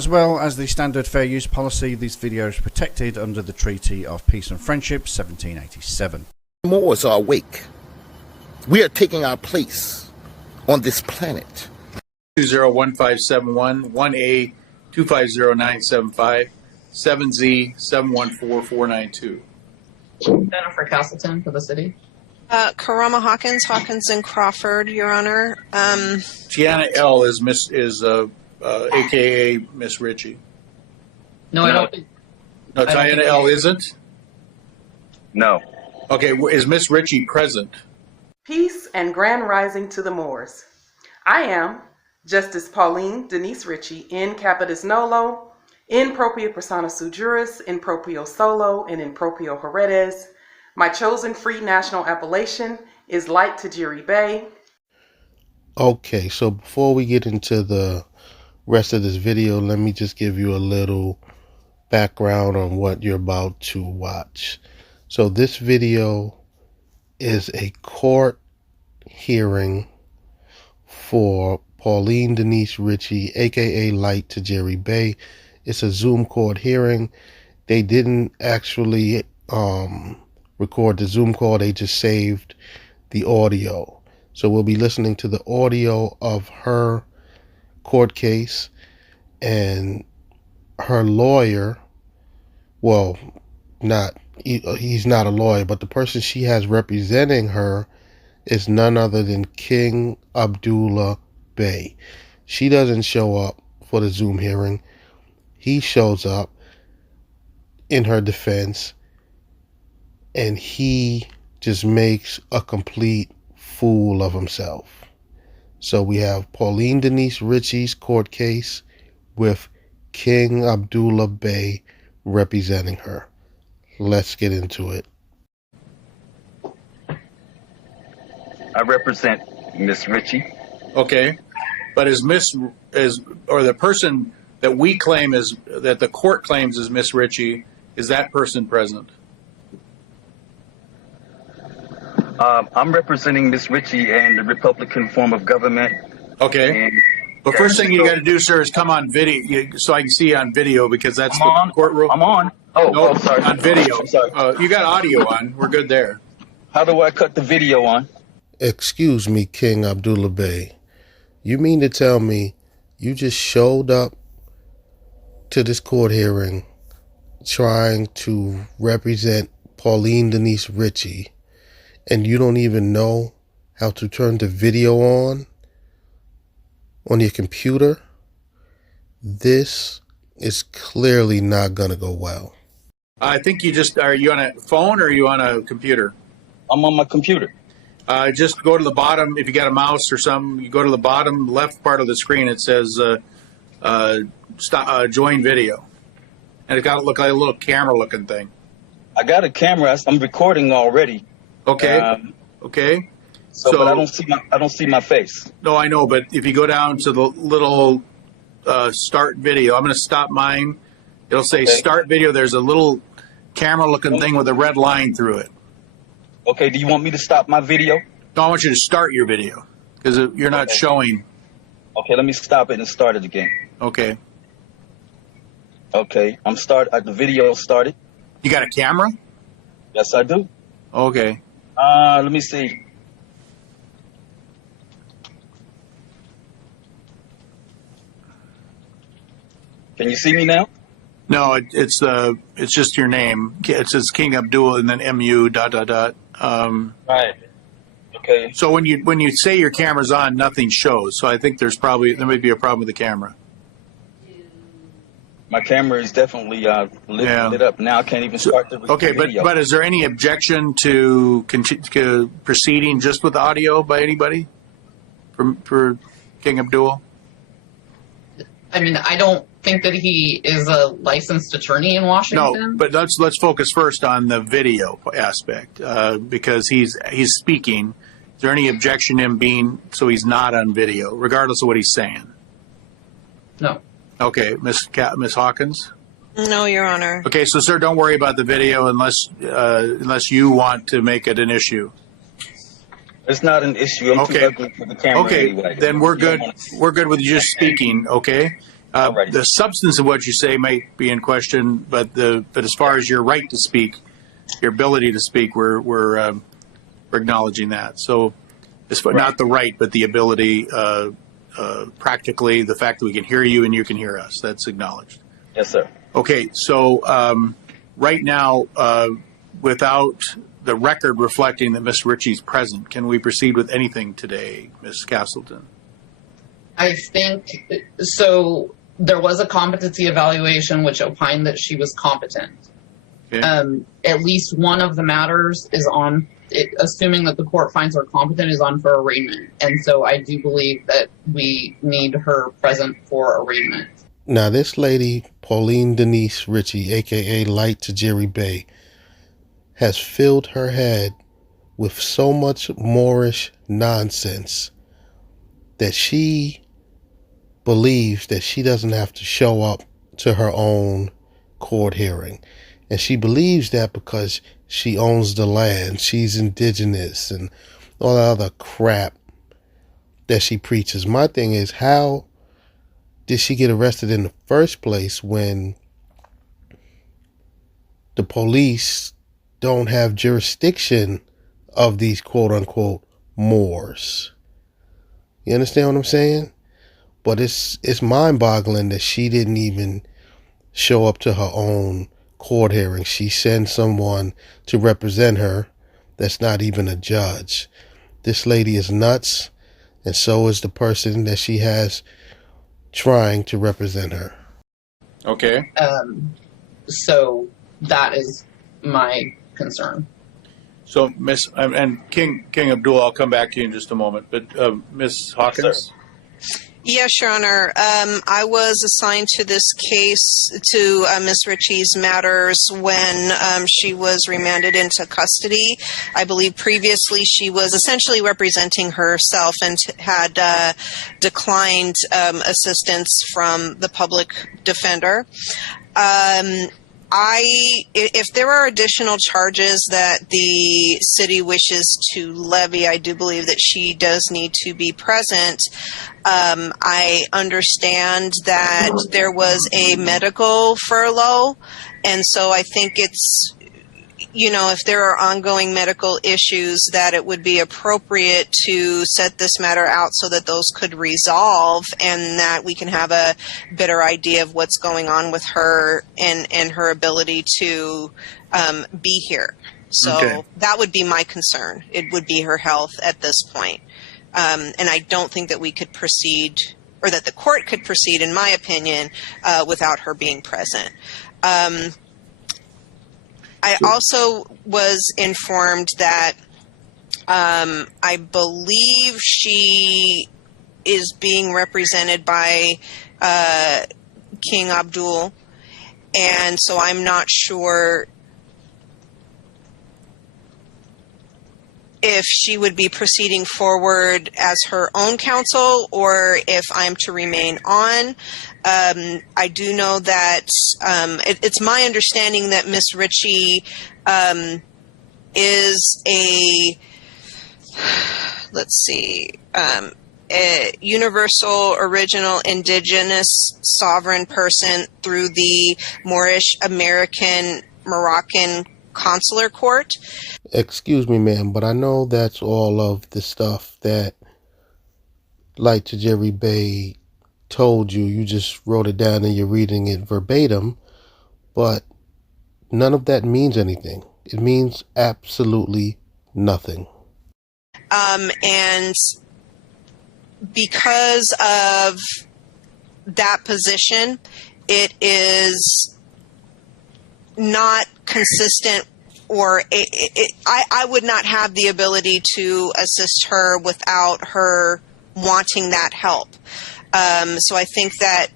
As well as the standard fair use policy, this video is protected under the Treaty of Peace and Friendship 1787. Moors are awake. We are taking our place on this planet. 201571, 1A 250975, 7Z 714492. Jennifer Castleton for the city. Karama Hawkins, and Crawford, Your Honor. Gianna L. is AKA Miss Ritchie. No, I don't think. No, Diana L. isn't? No. Okay, is Miss Ritchie present? Peace and grand rising to the Moors. I am Justice Pauline Denise Ritchie in capitis nolo, in propria persona sui juris, in proprio solo, and in proprio heredes. My chosen free national appellation is Light Tajiri Bey. Okay, so before we get into the rest of this video, let me just give you a little background on what you're about to watch. So this video is a court hearing for Pauline Denise Ritchie, aka Light Tajiri Bey. It's a Zoom court hearing. They didn't actually record the Zoom call, they just saved the audio. So we'll be listening to the audio of her court case, and her lawyer, well, he's not a lawyer, but the person she has representing her is none other than King Abdullah Bey. She doesn't show up for the Zoom hearing. He shows up in her defense, and he just makes a complete fool of himself. So we have Pauline Denise Ritchie's court case with King Abdullah Bey representing her. Let's get into it. I represent Miss Ritchie. Okay, but the person that we claim is, that the court claims is Miss Ritchie, is that person present? I'm representing Miss Ritchie and the Republican form of government. Okay. And But first thing you got to do, sir, is come on video, so I can see you on video, because that's the court rule. I'm on. Oh, sorry. On video. I'm sorry. You got audio on. We're good there. How do I cut the video on? Excuse me, King Abdullah Bey. You mean to tell me you just showed up to this court hearing trying to represent Pauline Denise Ritchie, and you don't even know how to turn the video on your computer? This is clearly not going to go well. I think are you on a phone or are you on a computer? I'm on my computer. Just go to the bottom. If you got a mouse or something, you go to the bottom left part of the screen. It says join video. And it's got to look like a little camera looking thing. I got a camera. I'm recording already. Okay. Okay. So, but I don't see my face. No, I know, but if you go down to the little start video, I'm going to stop mine. It'll say start video. There's a little camera-looking thing with a red line through it. Okay, do you want me to stop my video? No, I want you to start your video because you're not showing. Okay, let me stop it and start it again. Okay. Okay, the video started. You got a camera? Yes, I do. Okay. Let me see. Can you see me now? No, it's just your name. It says King Abdul and then MU ... Right. Okay. So when you say your camera's on, nothing shows. So I think there may be a problem with the camera. My camera is definitely lit up now. I can't even start the video. Okay, but is there any objection to proceeding just with audio by anybody for King Abdul? I mean, I don't think that he is a licensed attorney in Washington. No, but let's focus first on the video aspect because he's speaking. Is there any objection to him being so he's not on video, regardless of what he's saying? No. Okay, Miss Hawkins. No, Your Honor. Okay, so sir, don't worry about the video unless you want to make it an issue. It's not an issue. I'm too ugly for the camera anyway. Then we're good. We're good with you just speaking. Okay. Alrighty. The substance of what you say might be in question, but as far as your right to speak, your ability to speak, we're acknowledging that. So, not the right, but the ability, practically, the fact that we can hear you and you can hear us. That's acknowledged. Yes, sir. Okay, so right now, without the record reflecting that Ms. Ritchie's present, can we proceed with anything today, Ms. Castleton? I think so. There was a competency evaluation which opined that she was competent. Okay. At least one of the matters is on, assuming that the court finds her competent, is on for arraignment. And so I do believe that we need her present for arraignment. Now, this lady, Pauline Denise Ritchie, a.k.a. Light Tajiri Bey, has filled her head with so much Moorish nonsense that she believes that she doesn't have to show up to her own court hearing. And she believes that because she owns the land, she's indigenous, and all that other crap that she preaches. My thing is, how did she get arrested in the first place when the police don't have jurisdiction of these quote-unquote Moors? You understand what I'm saying? But it's mind-boggling that she didn't even show up to her own court hearing. She sends someone to represent her that's not even a judge. This lady is nuts, and so is the person that she has trying to represent her. Okay. So that is my concern. So, Miss and King Abdul, I'll come back to you in just a moment. But Miss Hawkins. Yes, Your Honor. I was assigned to this case, to Ms. Ritchie's matters, when she was remanded into custody. I believe previously she was essentially representing herself and had declined assistance from the public defender. If there are additional charges that the city wishes to levy, I do believe that she does need to be present. I understand that there was a medical furlough, and so I think it's, if there are ongoing medical issues, that it would be appropriate to set this matter out so that those could resolve and that we can have a better idea of what's going on with her and her ability to be here. So That would be my concern. It would be her health at this point. And I don't think that we could proceed, or that the court could proceed, in my opinion, without her being present. I also was informed that I believe she is being represented by King Abdul, and so I'm not sure if she would be proceeding forward as her own counsel or if I'm to remain on. I do know that it's my understanding that Miss Ritchie is a universal, original, indigenous, sovereign person through the Moorish American Moroccan Consular Court. Excuse me, ma'am, but I know that's all of the stuff that Light Tajiri Bey told you. You just wrote it down and you're reading it verbatim, but none of that means anything. It means absolutely nothing. And because of that position, it is not consistent, or I would not have the ability to assist her without her wanting that help. So I think that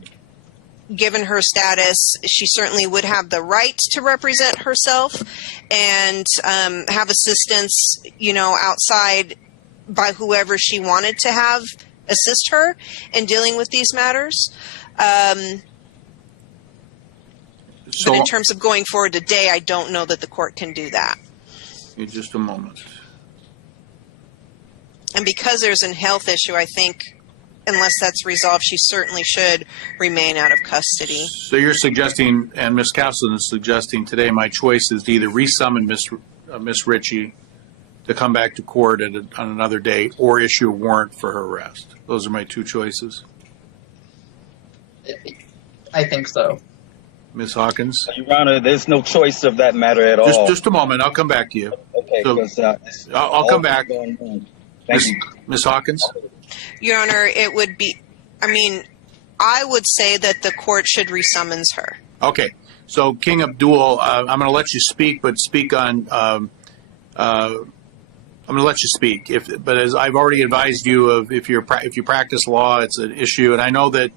given her status, she certainly would have the right to represent herself and have assistance, outside by whoever she wanted to have assist her in dealing with these matters. But in terms of going forward today, I don't know that the court can do that. In just a moment. And because there's a health issue, I think unless that's resolved, she certainly should remain out of custody. So you're suggesting, and Ms. Castleton is suggesting today, my choice is to either resummon Ms. Ritchie to come back to court on another date or issue a warrant for her arrest. Those are my two choices. I think so. Ms. Hawkins? Your Honor, there's no choice of that matter at all. Just a moment. I'll come back to you. Okay, So, I'll come back. Thank you. Ms. Hawkins? Your Honor, it would be, I would say that the court should resummons her. Okay. So, King Abdul, I'm going to let you speak, but speak on, I'm going to let you speak. But as I've already advised you of, if you practice law, it's an issue. And I know that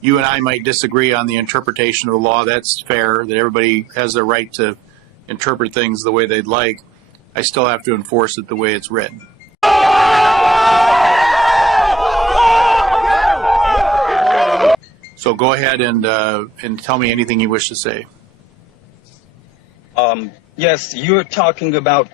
you and I might disagree on the interpretation of the law. That's fair, that everybody has the right to interpret things the way they'd like. I still have to enforce it the way it's written. So go ahead and tell me anything you wish to say. Yes, you're talking about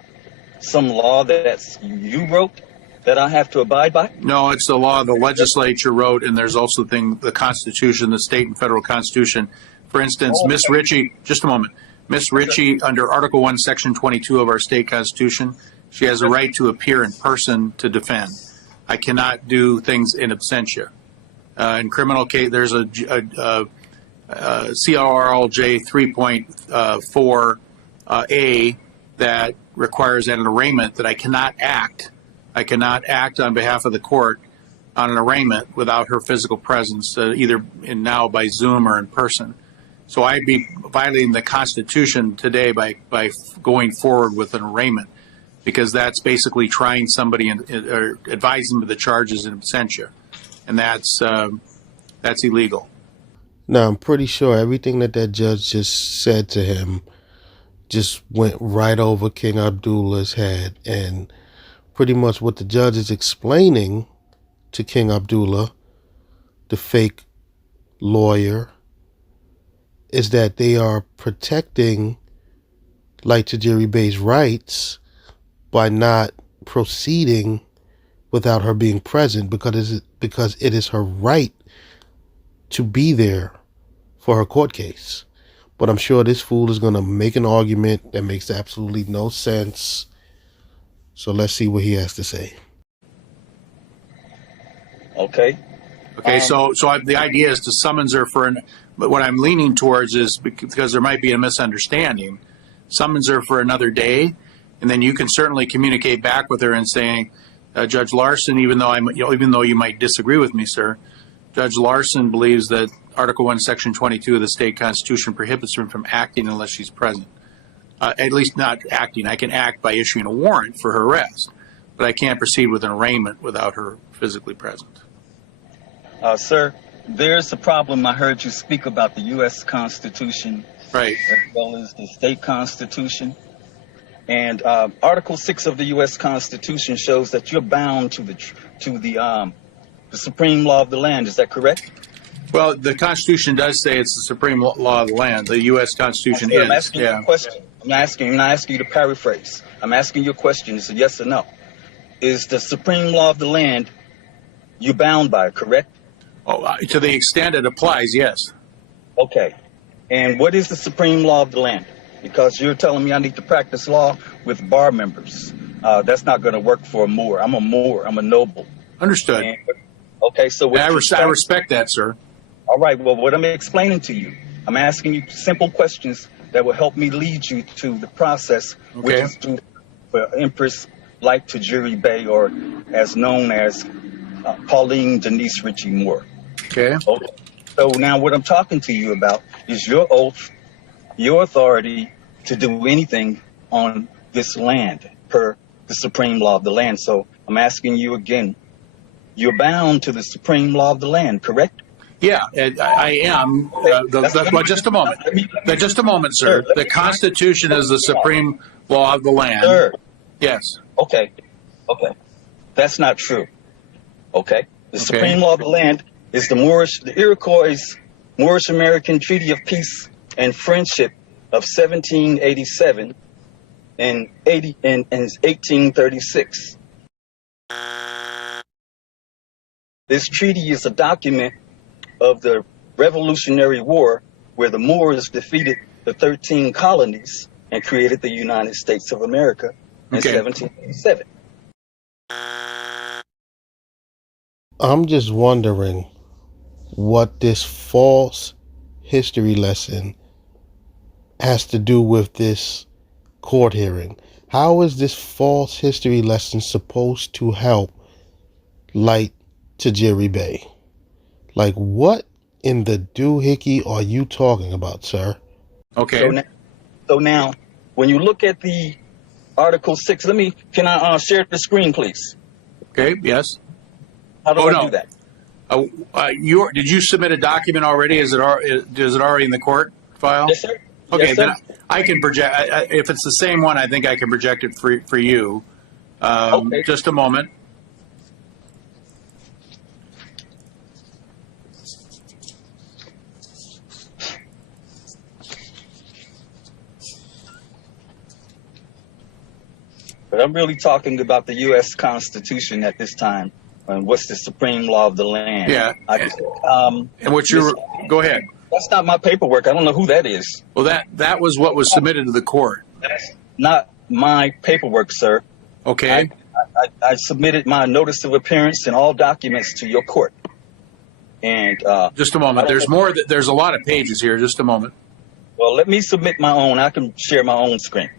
some law that you wrote that I have to abide by? No, it's the law the legislature wrote, and there's also the Constitution, the state and federal Constitution. For instance, Miss Ritchie, just a moment. Miss Ritchie, under Article 1, Section 22 of our state Constitution, she has a right to appear in person to defend. I cannot do things in absentia. In criminal case, there's a CRLJ 3.4A that requires an arraignment that I cannot act. I cannot act on behalf of the court on an arraignment without her physical presence, either now by Zoom or in person. So I'd be violating the Constitution today by going forward with an arraignment, because that's basically trying somebody or advising them of the charges in absentia, and that's illegal. Now, I'm pretty sure everything that judge just said to him just went right over King Abdullah's head, and pretty much what the judge is explaining to King Abdullah, the fake lawyer, is that they are protecting Light Tajiri Bey's rights by not proceeding without her being present, because it is her right to be there for her court case. But I'm sure this fool is going to make an argument that makes absolutely no sense. So let's see what he has to say. Okay. Okay, so the idea is to summons her but what I'm leaning towards is, because there might be a misunderstanding, summons her for another day, and then you can certainly communicate back with her and saying, Judge Larson, even though you might disagree with me, sir, Judge Larson believes that Article 1, Section 22 of the state Constitution prohibits her from acting unless she's present. At least not acting. I can act by issuing a warrant for her arrest, but I can't proceed with an arraignment without her physically present. Sir, there's a problem. I heard you speak about the U.S. Constitution, right, as well as the state Constitution. And Article 6 of the U.S. Constitution shows that you're bound to the supreme law of the land. Is that correct? Well, the Constitution does say it's the supreme law of the land. The U.S. Constitution is. I'm asking you a question. I'm not asking you to paraphrase. I'm asking you a question. It's a yes or no. Is the supreme law of the land you're bound by, correct? Oh, to the extent it applies, yes. Okay. And what is the supreme law of the land? Because you're telling me I need to practice law with bar members. That's not going to work for a Moor. I'm a Moor. I'm a noble. Understood. Okay, so I respect that, sir. All right. Well, what I'm explaining to you, I'm asking you simple questions that will help me lead you to the process, which is for Empress Light Tajiri Bey, or as known as Pauline Denise Ritchie Moore. Okay. So now what I'm talking to you about is your oath, your authority to do anything on this land per the supreme law of the land. So I'm asking you again, you're bound to the supreme law of the land, correct? Yeah, I am. Just a moment. Just a moment, sir. The Constitution is the supreme law of the land. Sir. Yes. Okay. That's not true. Okay. The supreme law of the land is the Iroquois Moorish American Treaty of Peace and Friendship of 1787 and 1836. This treaty is a document of the Revolutionary War where the Moors defeated the 13 colonies and created the United States of America in 1787. I'm just wondering what this false history lesson has to do with this court hearing. How is this false history lesson supposed to help Light Tajiri Bey? Like, what in the doohickey are you talking about, sir? Okay. So now, when you look at the Article 6, can I share the screen, please? Okay, yes. How do I do that? Did you submit a document already? Is it already in the court file? Yes, sir. Okay, yes, sir. then I can project. If it's the same one, I think I can project it for you. Okay. Just a moment. But I'm really talking about the U.S. Constitution at this time. And what's the supreme law of the land? Yeah. And what go ahead. That's not my paperwork. I don't know who that is. Well, that was what was submitted to the court. That's not my paperwork, sir. Okay. I submitted my notice of appearance and all documents to your court. And just a moment. There's more. There's a lot of pages here. Just a moment. Well, let me submit my own. I can share my own screen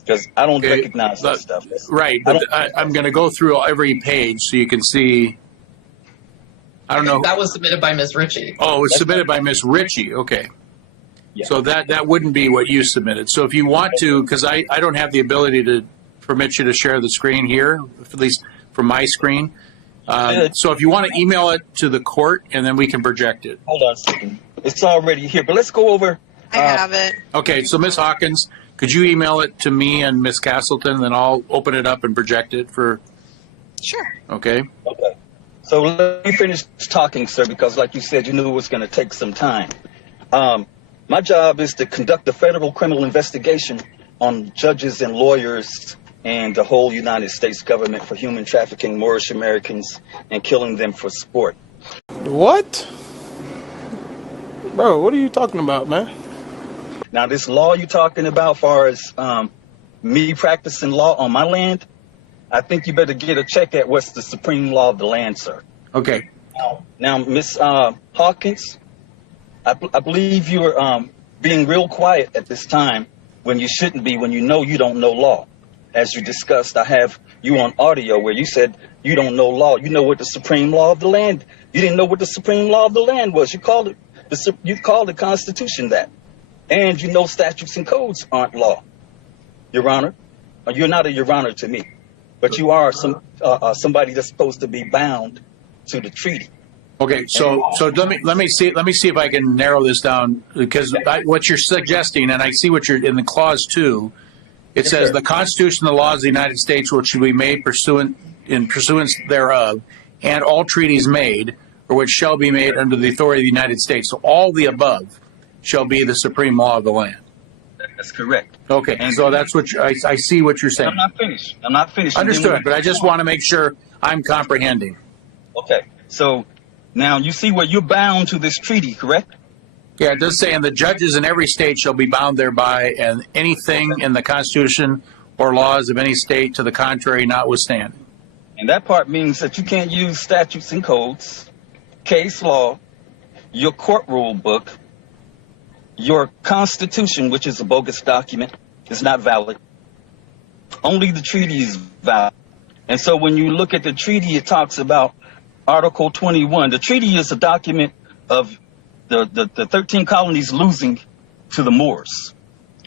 because I don't recognize that stuff. Right. But I'm going to go through every page so you can see. I don't know. That was submitted by Ms. Ritchie. Oh, it was submitted by Ms. Ritchie. Okay. Yeah. So that wouldn't be what you submitted. So if you want to, because I don't have the ability to permit you to share the screen here, at least from my screen. So if you want to email it to the court, and then we can project it. Hold on a second. It's already here, but let's go over. I have it. Okay, so Ms. Hawkins, could you email it to me and Ms. Castleton, then I'll open it up and project it for. Sure. Okay. Okay. So let me finish talking, sir, because like you said, you knew it was going to take some time. My job is to conduct a federal criminal investigation on judges and lawyers and the whole United States government for human trafficking Moorish Americans and killing them for sport. What? Bro, what are you talking about, man? Now, this law you're talking about, far as me practicing law on my land, I think you better get a check at what's the supreme law of the land, sir. Okay. Now, Miss Hawkins, I believe you're being real quiet at this time when you shouldn't be, when you know you don't know law. As you discussed, I have you on audio where you said you don't know law. You know what the supreme law of the land. You didn't know what the supreme law of the land was. You called it the Constitution that. And you know statutes and codes aren't law, Your Honor. You're not a Your Honor to me, but you are somebody that's supposed to be bound to the treaty. Okay, so let me see if I can narrow this down, because what you're suggesting, and I see what you're in the clause 2. It says sir. The Constitution and the laws of the United States, which shall be made in pursuance thereof, and all treaties made, or which shall be made under the authority of the United States. So all the above shall be the supreme law of the land. That's correct. Okay, and so that's what I see what you're saying. I'm not finished. Understood, but I just want to make sure I'm comprehending. Okay, so now you see where you're bound to this treaty, correct? Yeah, it does say, and the judges in every state shall be bound thereby, and anything in the Constitution or laws of any state to the contrary notwithstanding. And that part means that you can't use statutes and codes, case law, your court rule book, your Constitution, which is a bogus document, is not valid. Only the treaty is valid. And so when you look at the treaty, it talks about Article 21. The treaty is a document of the 13 colonies losing to the Moors.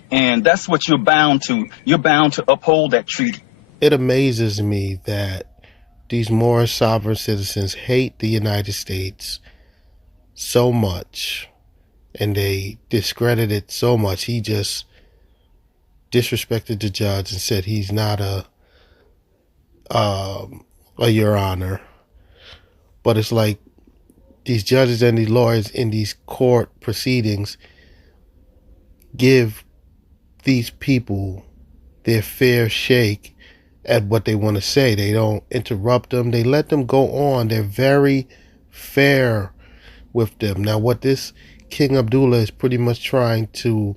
And that's what you're bound to. You're bound to uphold that treaty. It amazes me that these Moorish sovereign citizens hate the United States so much, and they discredit it so much. He just disrespected the judge and said he's not a Your Honor. But it's like these judges and these lawyers in these court proceedings give these people their fair shake at what they want to say. They don't interrupt them. They let them go on. They're very fair with them. Now, what this King Abdullah is pretty much trying to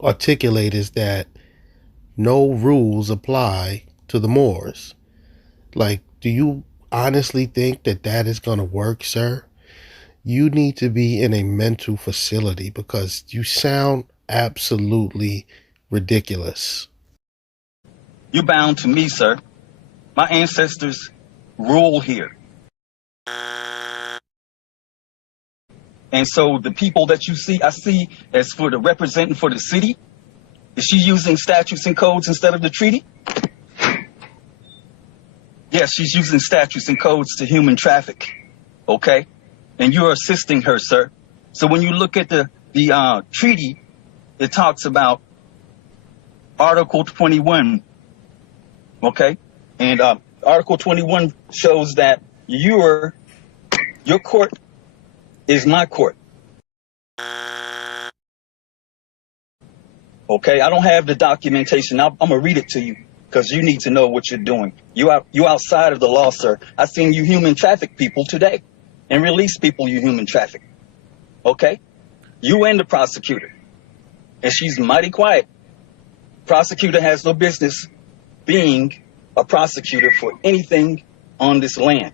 articulate is that no rules apply to the Moors. Like, do you honestly think that that is going to work, sir? You need to be in a mental facility because you sound absolutely ridiculous. You're bound to me, sir. My ancestors rule here. And so the people that you see, I see as for the representing for the city. Is she using statutes and codes instead of the treaty? Yes, she's using statutes and codes to human traffic. Okay? And you're assisting her, sir. So when you look at the treaty, it talks about Article 21. Okay? And Article 21 shows that your court is my court. Okay? I don't have the documentation. I'm going to read it to you because you need to know what you're doing. You outside of the law, sir. I seen you human traffic people today and release people you human traffic. Okay? You and the prosecutor. And she's mighty quiet. Prosecutor has no business being a prosecutor for anything on this land.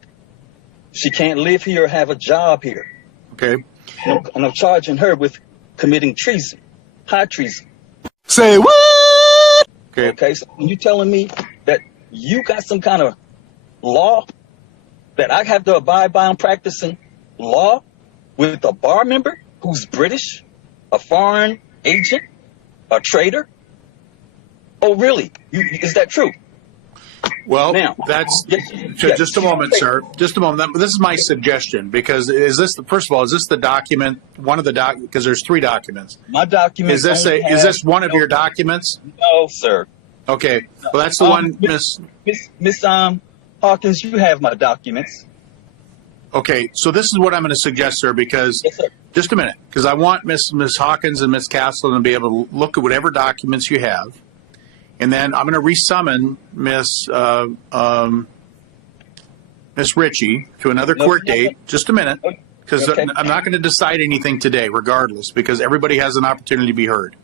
She can't live here or have a job here. Okay. And I'm charging her with committing treason, high treason. Say what? Okay. Okay, so you telling me that you got some kind of law that I have to abide by and practicing law with a bar member who's British, a foreign agent, a traitor? Oh, really? Is that true? Well, Now, that's yes, just a moment, sir. Just a moment. This is my suggestion because is this first of all, is this the document? One of the because there's 3 documents. My document is this one of your documents? No, sir. Okay. Well, that's the one, Miss Hawkins. You have my documents. Okay. So this is what I'm going to suggest, sir. Because Yes, sir. just a minute, because I want Miss Hawkins and Miss Castle to be able to look at whatever documents you have. And then I'm going to resummon Miss Ritchie to another court date. Just a minute, because Okay. I'm not going to decide anything today, regardless, because everybody has an opportunity to be heard.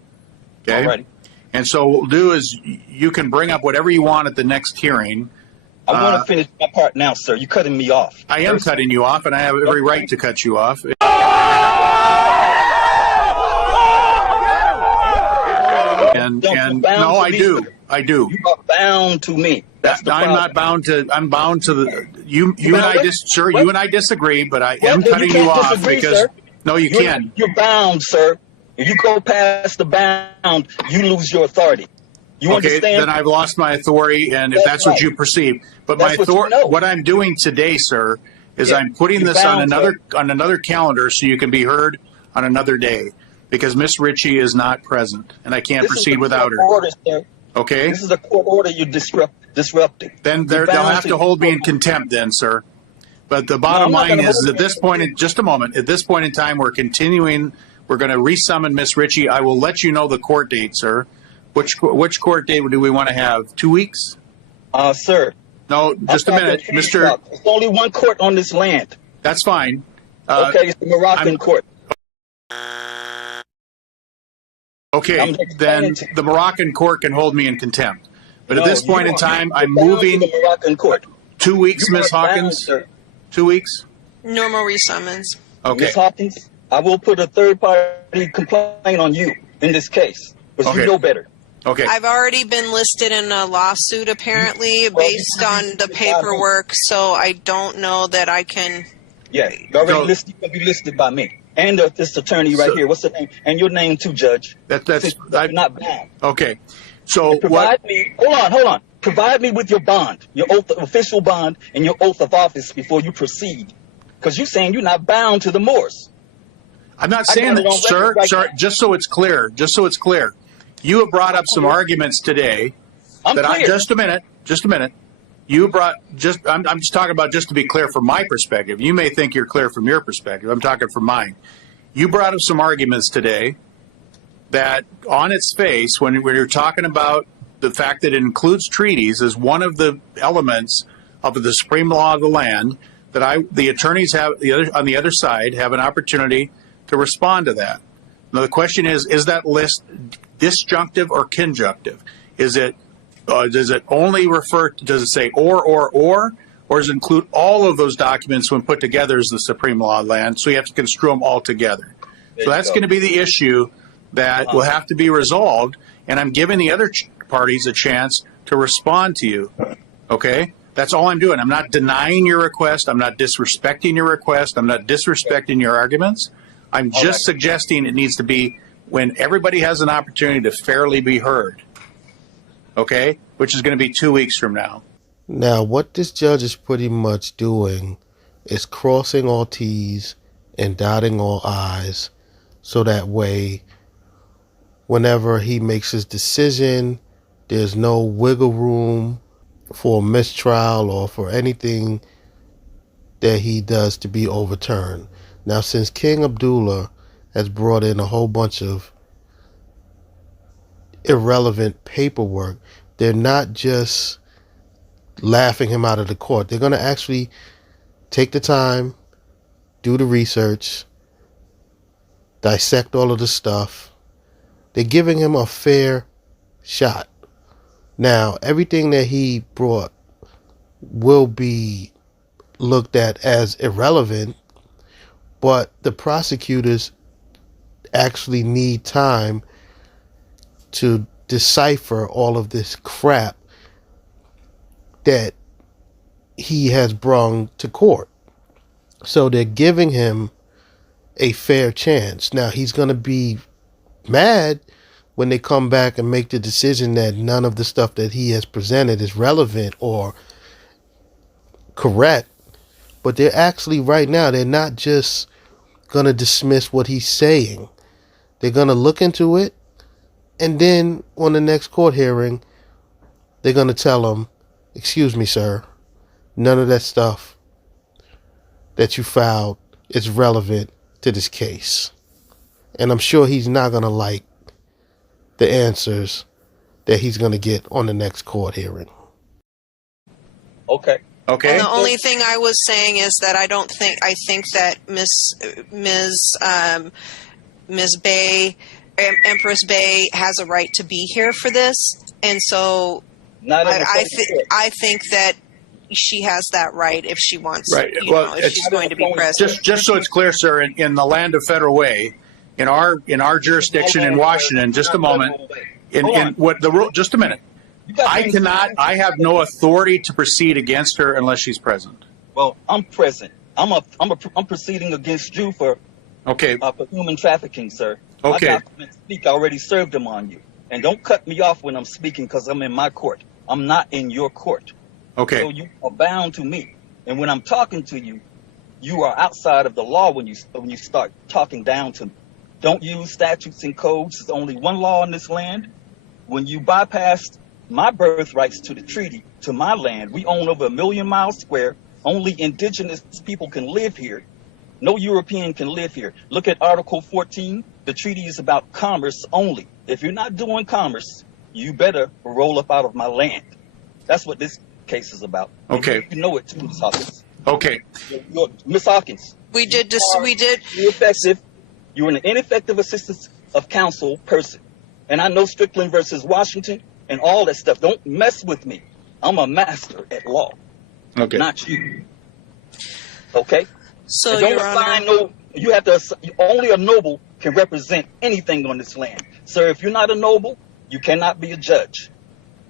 Okay. Alrighty. And so what we'll do is you can bring up whatever you want at the next hearing. I want to finish my part now, sir. You're cutting me off. I am cutting you off, and I have every right to cut you off. And no, I do. I do. You are bound to me. That's the problem. I'm not bound to. I'm bound to the. You and I sure. You and I disagree, but I am cutting you off disagree, because sir. no, you can't. You're bound, sir. If you go past the bound, you lose your authority. You Okay, understand? then I've lost my authority, and if that's what you perceive. But That's my what you know. what I'm doing today, sir, is Yeah, I'm putting you're this on bound, another calendar so you can be heard on another day because Miss Ritchie is not present, and I can't This is proceed a without court her. order, sir. Okay. This is a court order you're disrupting. Then You're they'll bound have to hold me in contempt then, sir. But the bottom I'm not line gonna is hold at this point, just a moment, at this point in time, we're continuing. We're going to resummon Miss Ritchie. I will let you know the court date, sir. Which court date do we want to have? 2 weeks? Sir. No, just a minute, Mr. There's only one court on this land. That's fine. Okay, it's the Moroccan court. Okay, then the Moroccan court can hold me in contempt. But at No, this point you in are- time, you're I'm bound to moving the Moroccan court. 2 weeks, You Miss are bound, Hawkins. sir. 2 weeks? Normal resummons. Okay. Miss Hawkins, I will put a third-party complaint on you in this case, because Okay. you know better. Okay. I've already been listed in a lawsuit, apparently, based on the paperwork, so I don't know that I can. Yeah, you're already So- listed. You'll be listed by me and this attorney right So- here. What's the name? And your name too, Judge. That's Since you're not bound. okay. So Provide what? me. Hold on. Provide me with your bond, your oath, official bond, and your oath of office before you proceed, because you're saying you're not bound to the Moors. I'm not I saying got it that, on sir. record right Sir, now. just so it's clear. You have brought up some arguments today. I'm clear. Just a minute. You brought I'm just talking about just to be clear from my perspective. You may think you're clear from your perspective. I'm talking from mine. You brought up some arguments today that on its face, when you're talking about the fact that it includes treaties is one of the elements of the supreme law of the land that the attorneys on the other side have an opportunity to respond to that. Now the question is that list disjunctive or conjunctive? Does it only refer to, does it say or does it include all of those documents when put together as the supreme law of the land? So you have to construe them all together. So that's going to be the issue that will have to be resolved, and I'm giving the other parties a chance to respond to you. Okay? That's all I'm doing. I'm not denying your request. I'm not disrespecting your request. I'm not disrespecting your arguments. I'm just suggesting it needs to be when everybody has an opportunity to fairly be heard. Okay? Which is going to be 2 weeks from now. Now, what this judge is pretty much doing is crossing all T's and dotting all I's, so that way, whenever he makes his decision, there's no wiggle room for mistrial or for anything that he does to be overturned. Now, since King Abdullah has brought in a whole bunch of irrelevant paperwork, they're not just laughing him out of the court. They're going to actually take the time, do the research, dissect all of the stuff. They're giving him a fair shot. Now, everything that he brought will be looked at as irrelevant, but the prosecutors actually need time to decipher all of this crap that he has brought to court. So they're giving him a fair chance. Now, he's going to be mad when they come back and make the decision that none of the stuff that he has presented is relevant or correct. But they're actually, right now, they're not just going to dismiss what he's saying. They're going to look into it, and then on the next court hearing, they're going to tell him, excuse me, sir, none of that stuff that you filed is relevant to this case. And I'm sure he's not going to like the answers that he's going to get on the next court hearing. Okay. Okay. And the only thing I was saying is that I think that Ms. Bey, Empress Bey, has a right to be here for this, and so I think that she has that right if she wants. Right. If she's going to be present. Just so it's clear, sir, in the land of federal way, in our jurisdiction in Washington, just a moment. In what the rule? Just a minute. I have no authority to proceed against her unless she's present. Well, I'm present. I'm proceeding against you for human trafficking, sir. Okay. My documents speak. I already served them on you. And don't cut me off when I'm speaking because I'm in my court. I'm not in your court. Okay. So you are bound to me. And when I'm talking to you, you are outside of the law when you start talking down to me. Don't use statutes and codes. There's only one law in this land. When you bypassed my birthrights to the treaty, to my land, we own over 1 million miles square. Only indigenous people can live here. No European can live here. Look at Article 14. The treaty is about commerce only. If you're not doing commerce, you better roll up out of my land. That's what this case is about. Okay. You know it too, Miss Hawkins. Okay. Miss Hawkins. We did. You're an ineffective assistance of counsel person. And I know Strickland versus Washington and all that stuff. Don't mess with me. I'm a master at law. Okay. Not you. Okay? So don't assign you have to, only a noble can represent anything on this land. Sir, if you're not a noble, you cannot be a judge.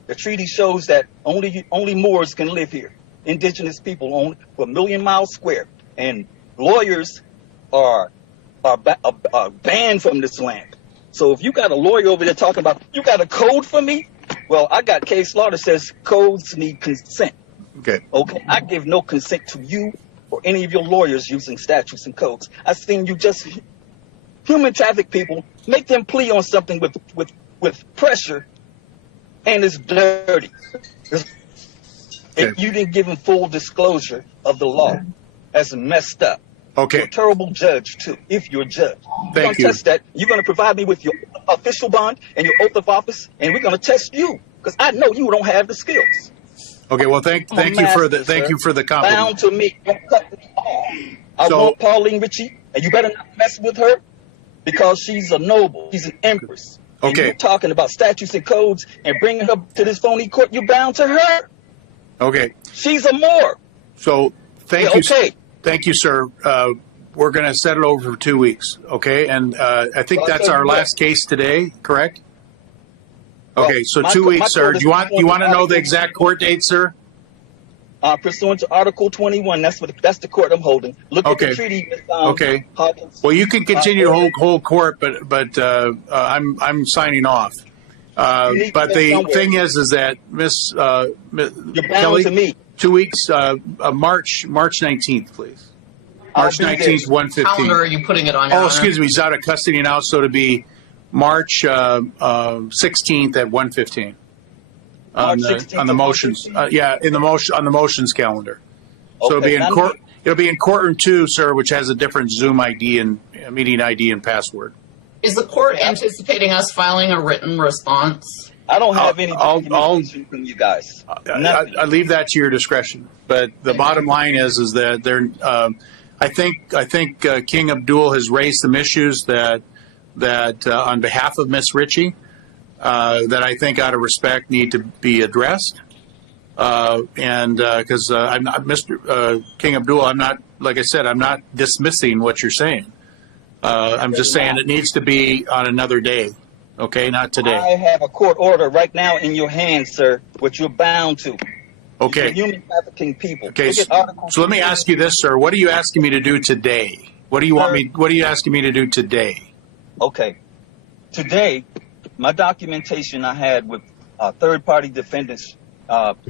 The treaty shows that only Moors can live here. Indigenous people own for 1 million miles square. And lawyers are banned from this land. So if you got a lawyer over there talking about, you got a code for me? Well, I got case law that says codes need consent. Okay. Okay. I give no consent to you or any of your lawyers using statutes and codes. I've seen you just human traffic people, make them plea on something with pressure, and it's dirty. If you didn't give them full disclosure of the law, that's messed up. Okay. You're a terrible judge, too, if you're a judge. We're going to test that. You're going to provide me with your official bond and your oath of office, and we're going to test you. because I know you don't have the skills. Okay, well, thank you for the compliment. Bound to me. Don't cut me off. I want Pauline Ritchie, and you better not mess with her because she's a noble. She's an empress. And Okay. you're talking about statutes and codes and bringing her to this phony court. You're bound to her. Okay. She's a Moor. So thank Yeah, you. okay. Thank you, sir. We're going to set it over for 2 weeks. Okay. And I think Well, I that's tell our you what. last case today, correct? Well, Okay. So my 2 co- my weeks, sir. court Do is you want to know the Article exact court date, sir? Pursuant to Article 21, that's the court I'm holding. Look Okay. at the treaty. Okay. Hawkins. Well, you can continue to hold court, but I'm signing off. need to But go the somewhere. thing is that Miss You're bound Kelly, to me. 2 weeks, March 19th, please. I'll March be there. 19th, 1:15. Calendar are you putting it on? Your Oh, Honor? excuse me, he's out of custody now, so to be March 16th at 1:15 March 16th on the at motions. 1:15? On the motions calendar. So it'll Okay, be in now court. It'll be in courtroom 2, sir, which has a different Zoom ID and meeting ID and password. Is the court anticipating us filing a written response? I don't have any I'll- documentation from you guys. Nothing. I leave that to your discretion. But the bottom line is that they're. I think King Abdul has raised some issues that on behalf of Miss Ritchie that I think out of respect need to be addressed. And because I'm not Mr. King Abdul, I'm not, like I said, I'm not dismissing what you're saying. I'm just saying it needs to be on another day. Okay, not today. I have a court order right now in your hands, sir, which you're bound to. Okay. You're human trafficking people. Okay, Look at Article so let me ask you this, sir. What are you asking me to do today? What do you want me? What are you asking me to do today? Okay. Today, my documentation I had with third-party defendants,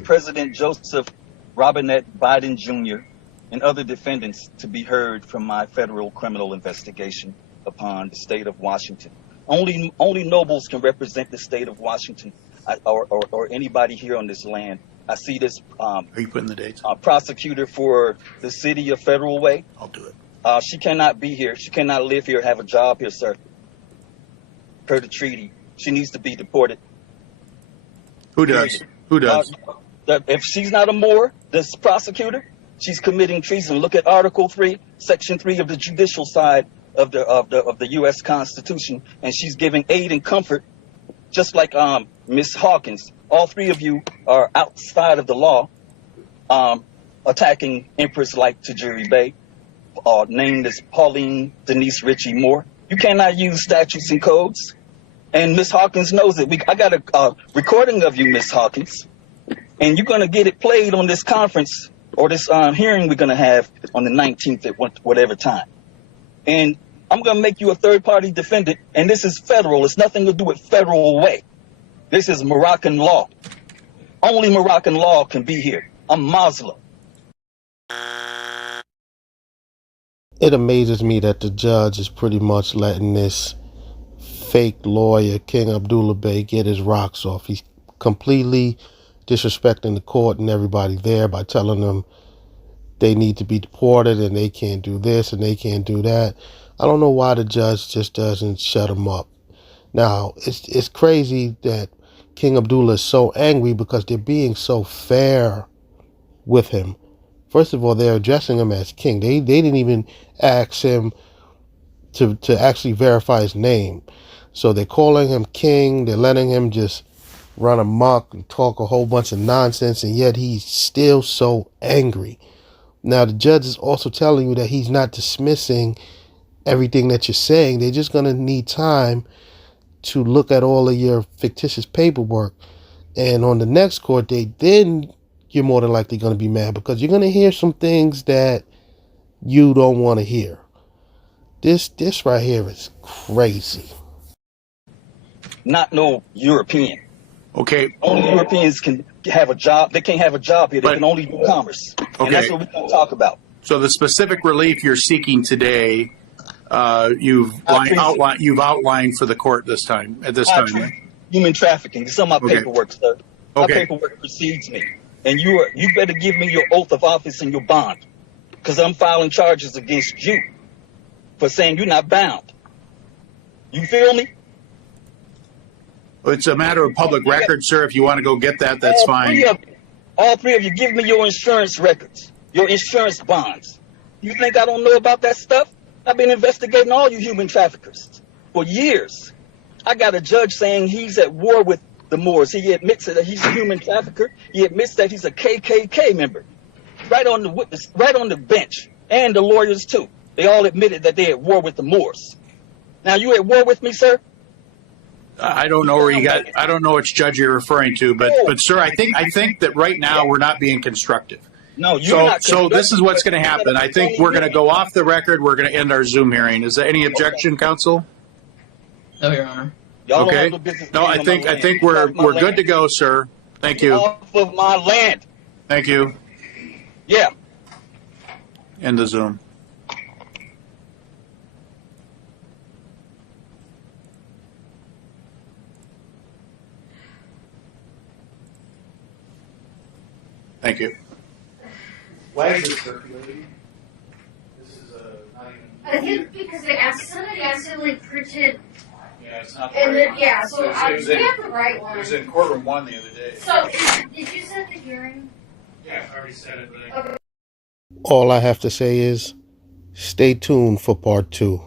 President Joseph Robinette Biden Jr. and other defendants to be heard from my federal criminal investigation upon the state of Washington. Only nobles can represent the state of Washington or anybody here on this land. I see this Are you putting the dates? prosecutor for the city of Federal Way. I'll do it. She cannot be here. She cannot live here, have a job here, sir. Per the treaty, she needs to be deported. Who does? Who does? If she's not a Moor, this prosecutor, she's committing treason. Look at Article 3, Section 3 of the judicial side of the U.S. Constitution, and she's giving aid and comfort, just like Miss Hawkins. All three of you are outside of the law, attacking Empress Light Tajiri Bey, named as Pauline Denise Ritchie Moore. You cannot use statutes and codes, and Miss Hawkins knows it. I got a recording of you, Miss Hawkins, and you're going to get it played on this conference or this hearing we're going to have on the 19th at whatever time. And I'm going to make you a third-party defendant, and this is federal. It's nothing to do with Federal Way. This is Moroccan law. Only Moroccan law can be here. I'm Muslim. It amazes me that the judge is pretty much letting this fake lawyer, King Abdullah Bey, get his rocks off. He's completely disrespecting the court and everybody there by telling them they need to be deported and they can't do this and they can't do that. I don't know why the judge just doesn't shut him up. Now, it's crazy that King Abdullah is so angry because they're being so fair with him. First of all, they're addressing him as king. They didn't even ask him to actually verify his name. So they're calling him king. They're letting him just run amok and talk a whole bunch of nonsense, and yet he's still so angry. Now, the judge is also telling you that he's not dismissing everything that you're saying. They're just going to need time to look at all of your fictitious paperwork. And on the next court date, then you're more than likely going to be mad because you're going to hear some things that you don't want to hear. This right here is crazy. Not no European. Okay. Only Europeans can have a job. They can't have a job here. They can only do commerce. Okay. And that's what we're going to talk about. So the specific relief you're seeking today, you've outlined for the court this time. At this time, right? Human trafficking. It's on my paperwork, sir. My Okay. paperwork precedes me. And you better give me your oath of office and your bond, because I'm filing charges against you for saying you're not bound. You feel me? It's a matter of public record, sir. If you want to go get that, that's fine. All three of you, give me your insurance records, your insurance bonds. You think I don't know about that stuff? I've been investigating all you human traffickers for years. I got a judge saying he's at war with the Moors. He admits that he's a human trafficker. He admits that he's a KKK member. Right on the witness, right on the bench, and the lawyers too. They all admitted that they're at war with the Moors. Now, you at war with me, sir? I don't know where you got. I don't know which judge you're referring to, but sir, I think that right now we're not being constructive. No, you're not. So this is what's going to happen. I think we're going to go off the record. We're going to end our Zoom hearing. Is there any objection, counsel? No, Your Honor. Okay. No, I think we're good to go, sir. Thank you. Off of my land. Thank you. Yeah. End the Zoom. Thank you. Why is this circulating? This is not even. I think because somebody accidentally printed. Yeah, it's not. And then, yeah, so we have the right one. It was in courtroom 1 the other day. So, did you set the hearing? Yeah, I already said it, but Okay. All I have to say is stay tuned for part 2.